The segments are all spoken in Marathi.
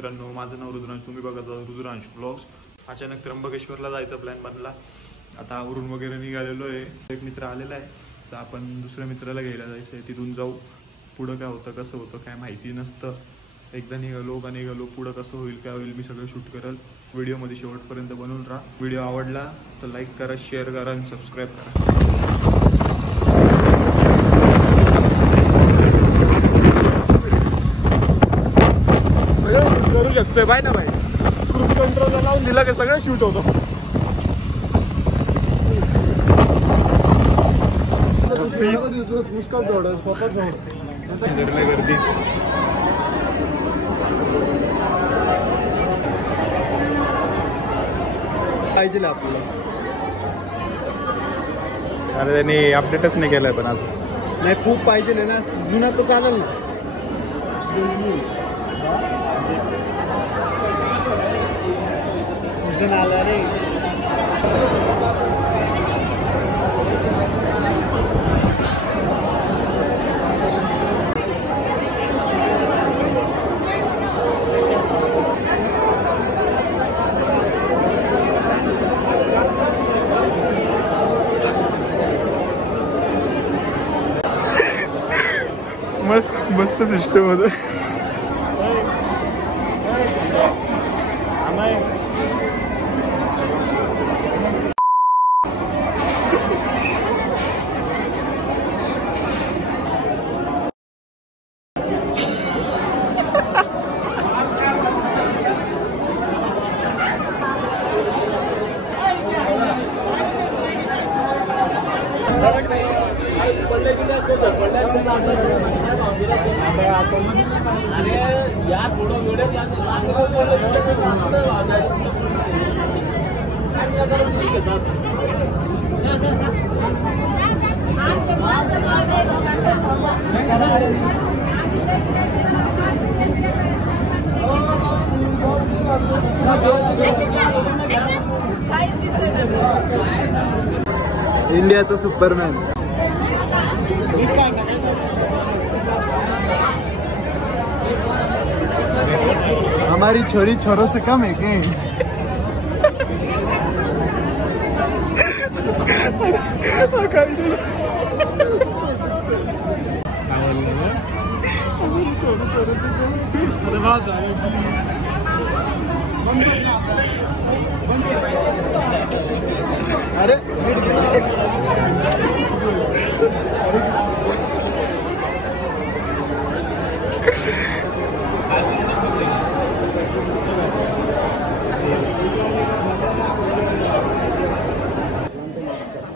मित्रांनो, माझं नाव रुद्रांश, तुम्ही बघत आहात रुद्रांश ब्लॉग्स. अचानक त्र्यंबकेश्वरला जायचा प्लॅन बनला. आता आवरून वगैरे निघालेलो आहे. एक मित्र आलेला आहे, तर आपण दुसऱ्या मित्राला घ्यायला जायचं आहे. तिथून जाऊ. पुढं काय होतं कसं होतं काय माहिती नसतं. एकदा निघालो का निघालो, पुढं कसं होईल काय होईल मी सगळं शूट करेल. व्हिडिओमध्ये शेवटपर्यंत बनवून राहा. व्हिडिओ आवडला तर लाईक करा, शेअर करा आणि सबस्क्राईब करा. करू शकतोय बाय ना बाय. क्रूज कंट्रोलला लावून दिला की सगळं शूट होतं. गर्दी पाहिजे आपल्याला. अरे त्यांनी अपडेटच नाही केलंय पण आज नाही. खूप पाहिजे ना, जुना तर चालेल ना. आला रे मस्त सिस्टम होत. इंडियाचा सुपरमॅन. हमारी छोरी छोरों से कम है क्या? अरे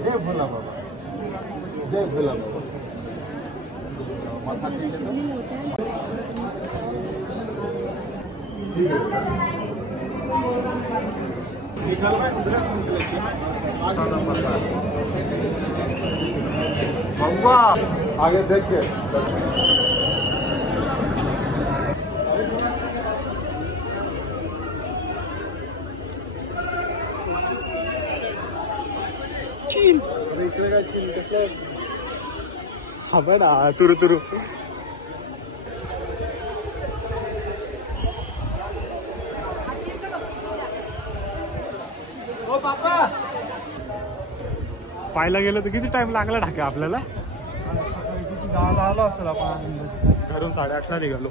जय भोला बाबा, जय भोला बाबा. माथा ठीक है. आगे देख के चीन. इकडे काय चीन कसं हा बडा तुरु तुरु. ओ पापा, पाहायला गेलं तर किती टाइम लागला ढाका आपल्याला. 10 आलो असेल आपण. घरून 8:30 निघालो.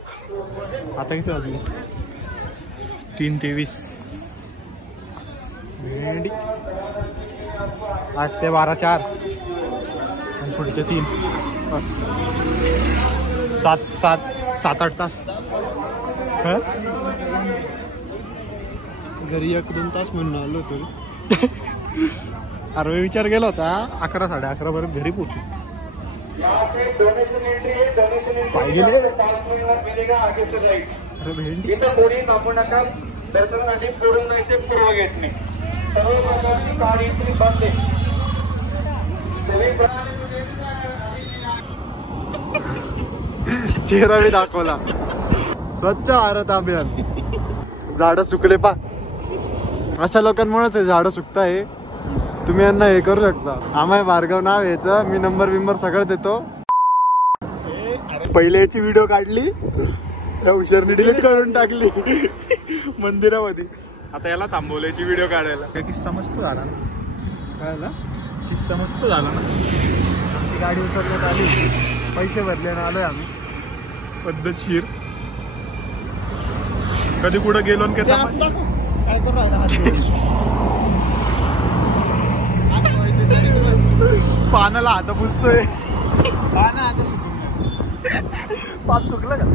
आता किती वाजले? 3:23. 8 ते 12 4 आणि पुढचे 3 7-8 तास. घरी 1-2 तास म्हणून आलो तरी. अरे विचार केला होता 11-11:30 पर्यंत घरी पोहोचू. अरे भेंडी कोणी थांबू नका. दर्शनासाठी पूर्ण जायचे पूर्व गेटने. सर्व प्रकारची कार एंट्री बंद आहे. चेहरा मी दाखवला. स्वच्छ भारत अभियान. झाडं सुकले पा. अशा लोकांमुळेच झाडं सुकताय. तुम्ही यांना हे करू शकता. अमय भार्गव नाव याचं. मी नंबर सगळं देतो. पहिले याची व्हिडिओ काढली हुशारने डिलीट करून टाकली मंदिरामध्ये. आता याला थांबवल्याची व्हिडिओ काढायला. काय किस्सा मस्त झाला ना. कळाला किस्सा मस्त झाला ना. आमची गाडी उतरण्यात आली, पैसे भरल्याने आलोय आम्ही पद्धतशीर. कधी कुठं गेलो काय करू राहिला. पानाला हात पुसतोय. पान आता सुकून पान सुकलं का.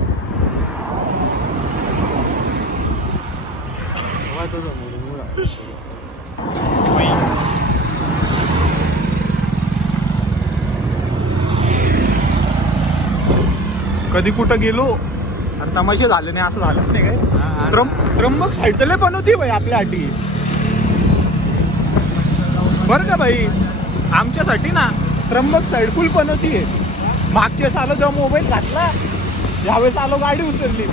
कधी कुठं गेलो आणि तमाशे झाले नाही असं झालंच नाही काय. त्र्यंबक साईड तर बनवते भाई आपल्या अटी बरं का भाई. आमच्यासाठी ना त्र्यंबक साईड फुल बनवतीये. मागच्या साला जेव्हा मोबाईल घातला, यावेळेस आलो गाडी उचलली.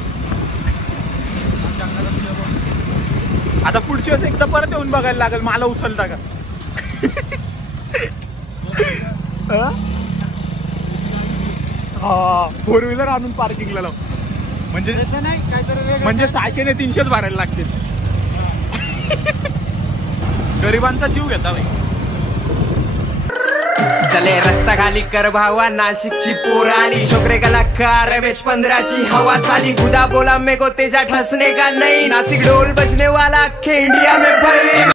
आता पुढच्या वेळेस एकदा परत येऊन बघायला लागेल मला उचलता का. हा 4 व्हीलर आणून पार्किंगला लाव. म्हणजे 600 ने 300 भरायला लागतील. गरिबांचा जीव घेता भाई. चले रस्ता खाली कर भावा, नाशिकची पोर आली. छोकरे कलाकार रमेश 15ची हवा चाली. खुदा बोला मेको तेजा ठसने का नहीं. नासिक ढोल बजने वाला अख्खे इंडिया में भाई.